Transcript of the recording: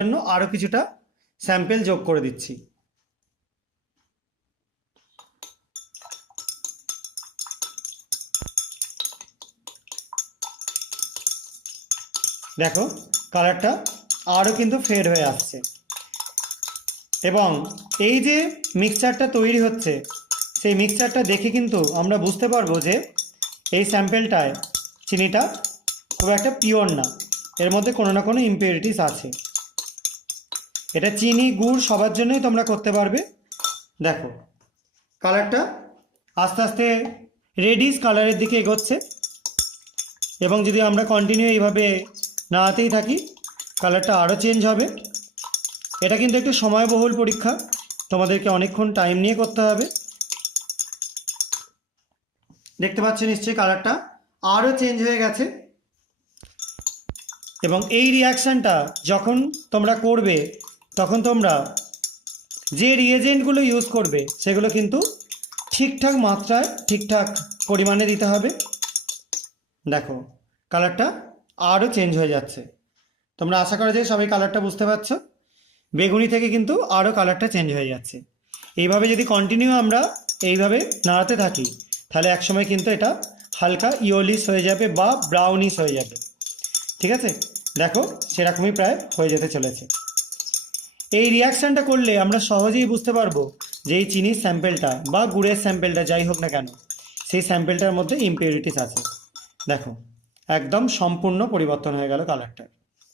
জন্য আরও কিছুটা স্যাম্পেল যোগ করে দিচ্ছি। দেখো কালারটা আরও কিন্তু ফেড হয়ে আসছে, এবং এই যে মিক্সচারটা তৈরি হচ্ছে সেই মিক্সচারটা দেখে কিন্তু আমরা বুঝতে পারবো যে এই স্যাম্পেলটায় চিনিটা খুব একটা পিওর না, এর মধ্যে কোনো না কোনো ইম্পিউরিটিস আছে। এটা চিনি গুড় সবার জন্যই তোমরা করতে পারবে। দেখো কালারটা আস্তে আস্তে রেডিশ কালারের দিকে এগোচ্ছে, এবং যদি আমরা কন্টিনিউ এইভাবে নাড়াতেই থাকি কালারটা আরও চেঞ্জ হবে। এটা কিন্তু একটু সময়বহুল পরীক্ষা, তোমাদেরকে অনেকক্ষণ টাইম নিয়ে করতে হবে। দেখতে পাচ্ছ নিশ্চয়ই কালারটা আরও চেঞ্জ হয়ে গেছে, এবং এই রিয়াকশানটা যখন তোমরা করবে তখন তোমরা যে রিয়েজেন্টগুলো ইউজ করবে সেগুলো কিন্তু ঠিকঠাক মাত্রায় ঠিকঠাক পরিমাণে দিতে হবে। দেখো কালারটা আরও চেঞ্জ হয়ে যাচ্ছে, তোমরা আশা করা যায় সবাই কালারটা বুঝতে পারছো। বেগুনি থেকে কিন্তু আরও কালারটা চেঞ্জ হয়ে যাচ্ছে। এইভাবে যদি কন্টিনিউ আমরা এইভাবে নাড়াতে থাকি তাহলে একসময় কিন্তু এটা হালকা ইয়োলিশ হয়ে যাবে বা ব্রাউনিশ হয়ে যাবে। ঠিক আছে, দেখো সেরকমই প্রায় হয়ে যেতে চলেছে। এই রিয়াকশানটা করলে আমরা সহজেই বুঝতে পারবো যে এই চিনির স্যাম্পেলটা বা গুড়ের স্যাম্পেলটা যাই হোক না কেন সেই স্যাম্পেলটার মধ্যে ইম্পিউরিটিস আছে। দেখো একদম সম্পূর্ণ পরিবর্তন হয়ে গেল কালারটা।